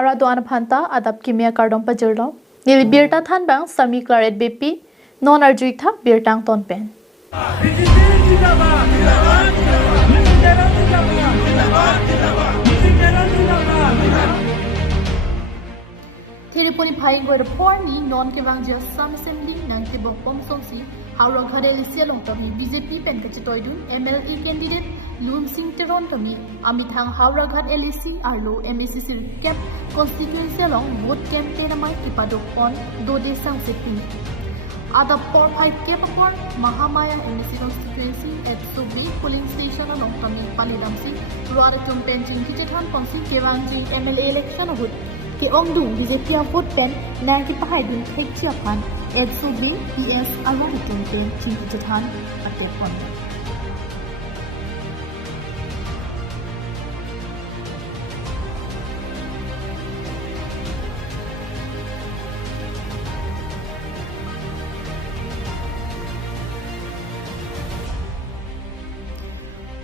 hara doan phanta adap kimia kardom pajirlo nil birta than bang sami claret bp non arjui tha birtang ton pen Tiriponi phai goi porni non kewang jil sam assembly nang ke bom songsi haura ghade lisia long tami BJP pen ka chitoidun MLA candidate Lum Singh Teron tami amithang haura ghat LEC arlo MACC cap constituency long vote campaign amai kipadok on do de sang setin ada por phai cap por Mahamaya MACC constituency at Subi polling station along tami palidamsi ruara campaign jing kichetan konsi kewang ji MLA election hut ke ongdu BJP vote pen na ki pahai din thek chiapan SUB PS along campaign chin jathan atepon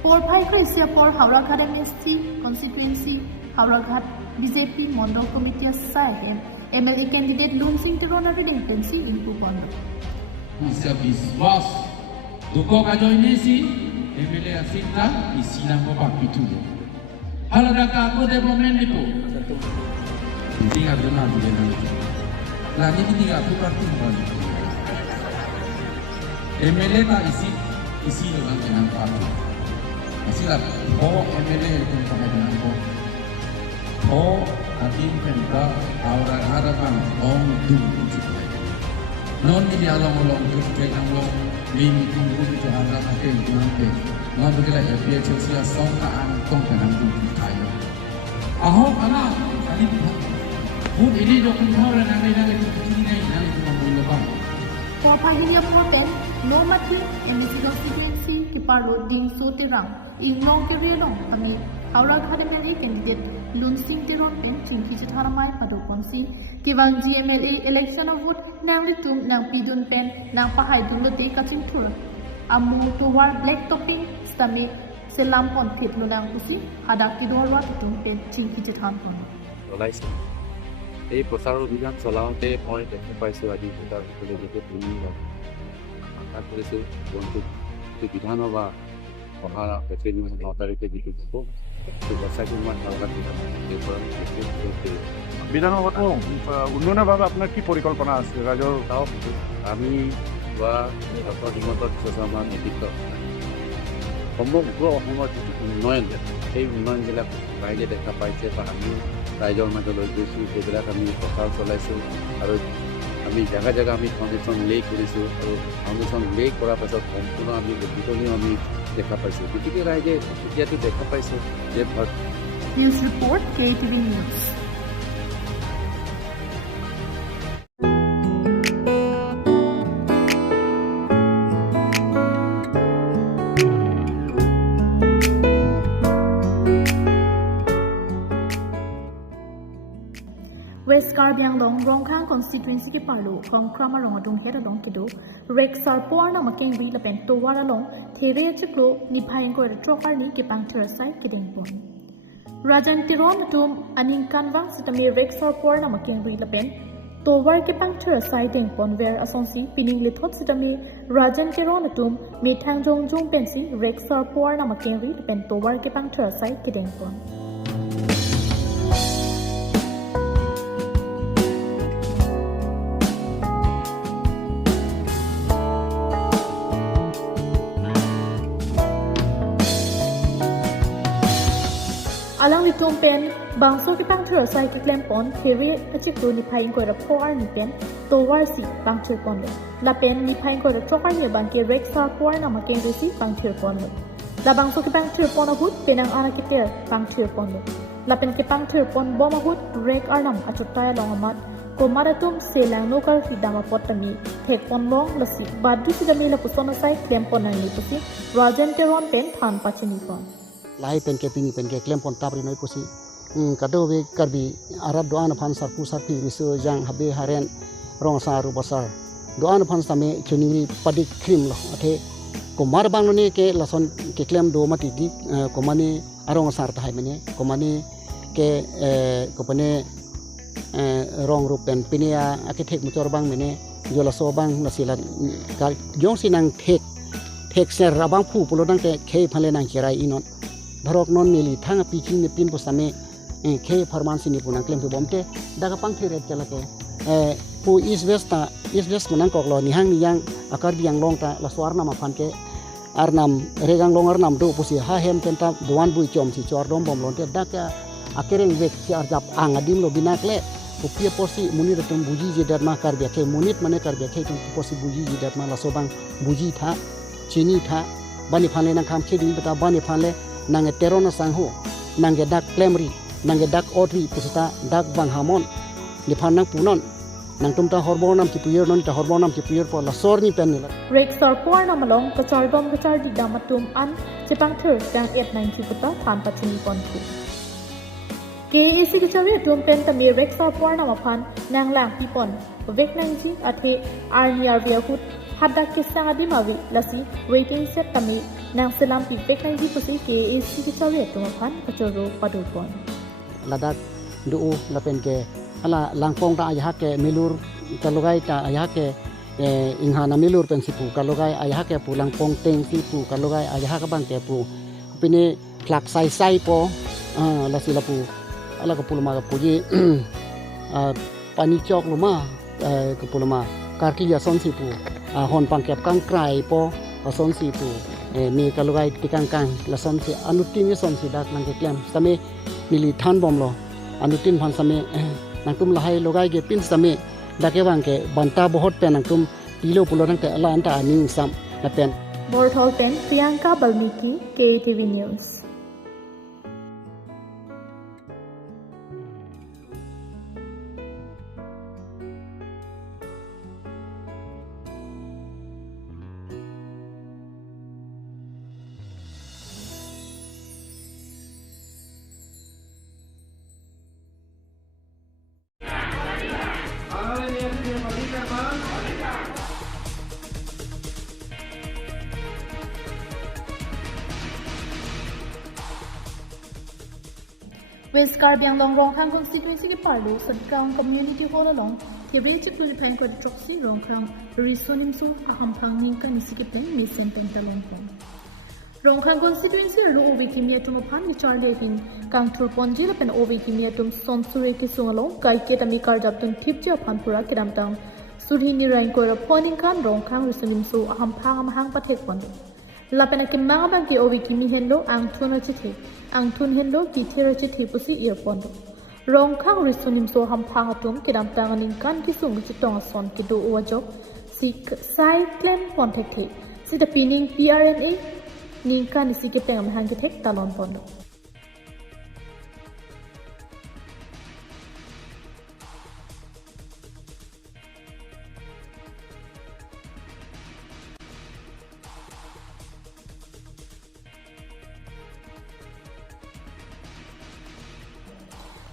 por phai Krisia por Haura Ghat MSC constituency Haura Ghat BJP Mondal Committee Sahem MLA candidate Lum Singh Teron Redemptency in Pupondo. Bisa biswas duko kajo ini si MLA Asinta isilang bapak itu. Halo daka aku development itu. Ini ada nanti dengan. Lagi ini aku parti bukan. MLA tak isi dengan parti. Sila po MLA itu pakai dengan po. Po atin penta aura harapan om dum juga. Non ini along ke along mimi tunggu itu ada pakai dengan pe. Non begila ya dia Chelsea song ka antong dengan dum kayu. Ahok anak kali pun ini dokun orang yang ini memulai. For Pagania Proten, no mati MSC constituency Kiparo Ding Soterang, in long career long, kami Haura Ghat MLA candidate Lum Singh Teron pen Chinki Chitharamai Padokonsi, Kivang GMLA election of vote nang litum nang pidun pen nang pahai dulate kaching tour. Amu towar black topping stomach selam pon kitlo nang kusi hadak kidorwa tum pen Chinki Chithan pon. এই প্ৰচাৰ অভিযান চলাওঁতে মই দেখা পাইছোঁ আজি ভোটাৰ সকলে যেতিয়া তুমি আশা কৰিছোঁ বন্ধু বিধানসভা অহা এপ্ৰিল 9 তাৰিখে যিটো হ'ব সেইটো সঁচাকৈ মই চৰকাৰ বিধানসভাটো উন্নয়নৰ বাবে আপোনাৰ কি পৰিকল্পনা আছে ৰাজ্যৰ চাওক আমি যোৱা হিমন্ত বিশ্ব শৰ্মাৰ নেতৃত্বত সমগ্ৰ অসমৰ যিটো উন্নয়ন সেই উন্নয়নবিলাক ৰাইজে দেখা পাইছে বা আমি ৰাইজৰ মাজলৈ গৈছোঁ সেইবিলাক আমি প্ৰচাৰ চলাইছোঁ আৰু আমি জেগা জেগা আমি ফাউণ্ডেশ্যন লে কৰিছোঁ আৰু ফাউণ্ডেশ্যন লে কৰাৰ পাছত সম্পূৰ্ণ আমি বিতৰণিও আমি দেখা পাইছোঁ গতিকে ৰাইজে এতিয়াতো দেখা পাইছে যে News report KATV News. West Karbiang long Rongkhang constituency ke parlo khong krama rong adung hera long kido rek sar por na makeng ri la pen to wara long there chiklo ni phaing ko trokar ni ke pangthara sai kideng pon Rajan Tiron tum aning kanwang sitame rek sar por na makeng ri la pen to war ke pangthara sai deng pon ver asongsi pining le thot sitame Rajan Tiron tum me thang jong jong pensi rek sar por na makeng ri la pen to war ke pangthara sai kideng pon Alang litum pen bangso ki pangthur sai ki klem pon theory achikru ni phain ko ra por ni pen to war si pangthur pon la pen ni phain ko ra chokar ni bang ke rex sa por na ma ken si pangthur pon la bangso ki pangthur pon ahut penang ana ki ter pangthur pon la pen ki pangthur pon bom ahut rek arnam achotaya long amat ko maratum selang nokar hidama potami thek pon long lasi badu sidami la pusona sai klem pon ni pusi Rajan Teron pen phan pachini pon Lahai pen ke pini pen ke klem pon tapri noi pusi kado be karbi arab doan phan sar pusar pi risu jang habe haren rong sa ru basar doan phan same chuniri padik krim lo athe ko mar bang ni ke lason ke klem do mati di ko mani arong sar thai mene ko mani ke ko pane รองรูปเป็นปีนี้อาร์เคเต็กมุจอร์บังเมเนยลาโซบังนาศิลาการยงสินังเทกเซราบังผู้ปุโรนังเคพันเลนังเกรายอินอนดารอกนอนมิลิทั้งปีคิงเนปินปุสามเคฟอร์มันสินิปุนังเคลมที่บอมเตดากปังที่เรจลาเกผู้อีสเวสปุนังกอกลอนิหังนิยังอาการบิยังลงตาลาสวาร์นามาพันเกอารนำเรื่องลงอารนำดูปุสิฮาเฮมเตนตาดวนบุยจอมสิจอร์ดอมบอมลอนเตดักอาเกเรงเวกสิอาร์จับอ่างอดิมโลบินักเล่ผู้เพียโพสิมุนิรตุมบุจีจีดัดมาการเบียเคมุนิตมันเนการเบียเคตุมโพสิบุจีจีดัดมาลาโซบังบุจีท่าชินีท่าบันิพันเลนังคำเคดินเปตาบันิพันเลนังเอเตโรนัสังโฮนังเอดักเคลมรีนังเอดักออทรีปุสตาดักบังฮามอนนิพันนังปูนอนนังตุมตาฮอร์โมนัมคิปุยร์นนตาฮอร์โมนัมคิปุยร์พอลาโซร์นี่เป็นนี่ละเรกซอร์ปวร์นำมาลงกระจายบอมกระจายดิดามาตุมอันจะปังเถิดดังเอ็ดนังคิปตาทานปัจจุบันคุKAC กระจายตุมเป็นแต่มีเรกซอร์ปวร์นำมาพันนางหลังปีปอนเวกนังจีอาเทอาร์เนียร์เวียหุดฮัดดักกิสังอดีมาวิลาซีเวกิ้งเซตแต่มีนางสลัมปีเวกนังจีปุสิ KAC กระจายตุมมาพันกระจายรูปดูปอนลาดักดูลาเป็นเกala langpong ta ayah ke milur kalogai ta ayah ke inghana milur pen sipu kalogai ayah ke pu langpong teng sipu kalogai ayah ka bang ke pu pine plak sai po la sila pu ala ka pulma ka puji pani chok luma ka pulma karki ya son sipu hon pang kep kang krai po son sipu mi kalogai tikang kang la son si anutin son si dak nang ke klem same mili than bom lo anutin phan same nang tum lahai logai ge pin same dake wang ke banta bahut pe nang tum tilo pulo nang te ala anta aning sam na pen Borthol pen Priyanka Balmiki KATV News West Karbiang Long Rong Khang constituency ke parlo Sadkang community hall along Tiabil Chipul Pen ko Troxy Rong Khang Risonim Su Aham Khang Ningka Nisiki Pen Misen Pen Talong Pon Rong Khang constituency Lu Ovi Kimia Tum Pan ni Charlie Hing Kang Tur Ponji La Pen Ovi Kimia Tum Son Sure Ki Sung Along Kai Ke Tami Kar Jap Tum Tip Ja Pan Pura Kiram Tang Sudhi Ni Rain Ko Ra Poning Kan Rong Khang Risonim Su Aham Phang Hang Pathek Pon La Pen Kim Mang Bang Ki Ovi Kimi Hendo Ang Thuna Chithi ang thun hendo ki thera chi thipusi earphone rong khang risonim so ham phang atum kidam tanganing kan ki sung chi tong son ki do wajok si sai claim contact the si the pinning PRNA ning kan si ke peng hang ki thek talon pon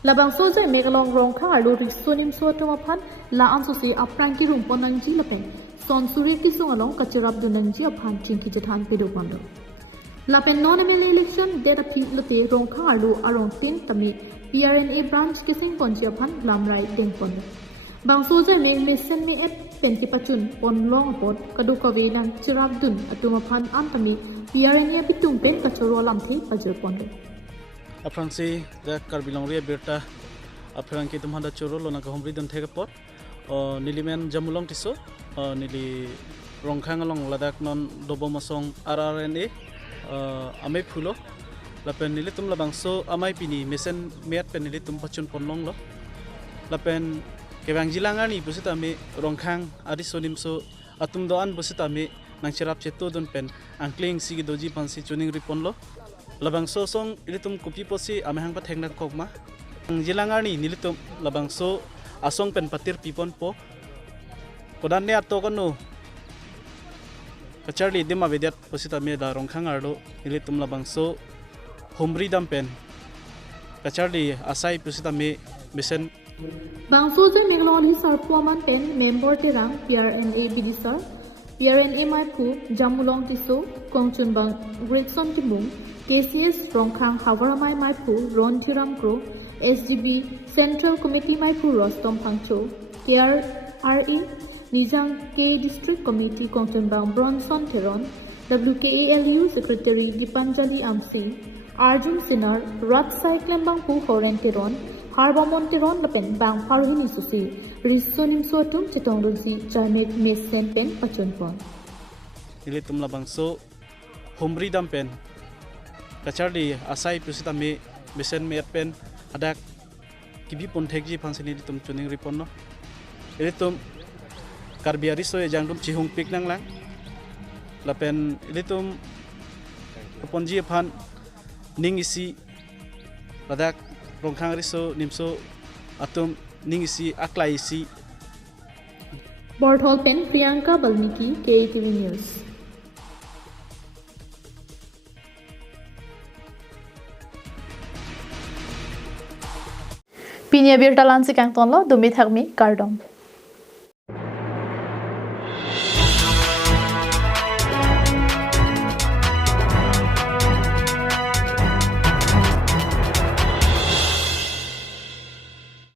Labang soja megalong rong khang alu risonim so tumapan la ansusi aprang ki rumpon nangji lapen son suri ki sung along kachirap du nangji aphan chinki jathan pedu pando lapen non-ML election date a pit late rong khang alu arong tin tami PRNA branch kising ponji aphan lamrai deng pondo bang soja me listen me et pen ki pachun pon long pot kadu kawe nang chirap dun atumapan antami PRNA pitung pen kachoro lamthi pajur pondo Afransi da karbilong ria berta afran ki tumhanda choro lona ka homri don thega pot nilimen jamulong tiso nili rongkhang along ladak non dobo masong RRNA amai phulo lapen nili tum labang so amai pini mesen met pen nili tum pachun ponlong lo lapen kebang jilangar ni busita me rongkhang adi sonim so atum doan busita me nang chirap cheto don pen angkling sigi doji pansi chuning ripon lo labang so song ilitum kopi posi amehang pa thengna kokma jilangar ni nilitum labang so asong pen patir pipon po kodan ne ato kono kacharli dima vedat posita me da rongkhang arlo nilitum labang so homri dam pen kacharli asai posita me mesen bang so je menglon hi sar puaman pen member tirang PRNA bidisar PRNA mai phu jamulong tiso kongchun bang gregson kimung KCS Rongkhang Havaramai Maipu Ron Tiram Kro SGB Central Committee Maipur Rostom Phangcho, KRRA Nizang K District Committee Kongtunbang Bronson Teron, WKALU Secretary Dipanjali Amsi, Arjun Sinar, Ratsai Klembang Pu Horen Teron, Harbamon Teron Lapen Bang Parhini Susi, Risonim Sotum Chitongruzi, Jamek Mesen Pen Pachunpon. Ilitum labangso humri dampen kachardi asai pusitami mesen merpen adak kibi ponthekji phansini litum tuning riponno ilitum karbiari so jangdum chihung pik nanglang lapen ilitum ponji phan ning isi adak rongkhang riso nimso atum ning isi aklai isi Borthol Pen Priyanka Balmiki, KATV News. Pinya bir talan si kang tonlo dumi thakmi kardom.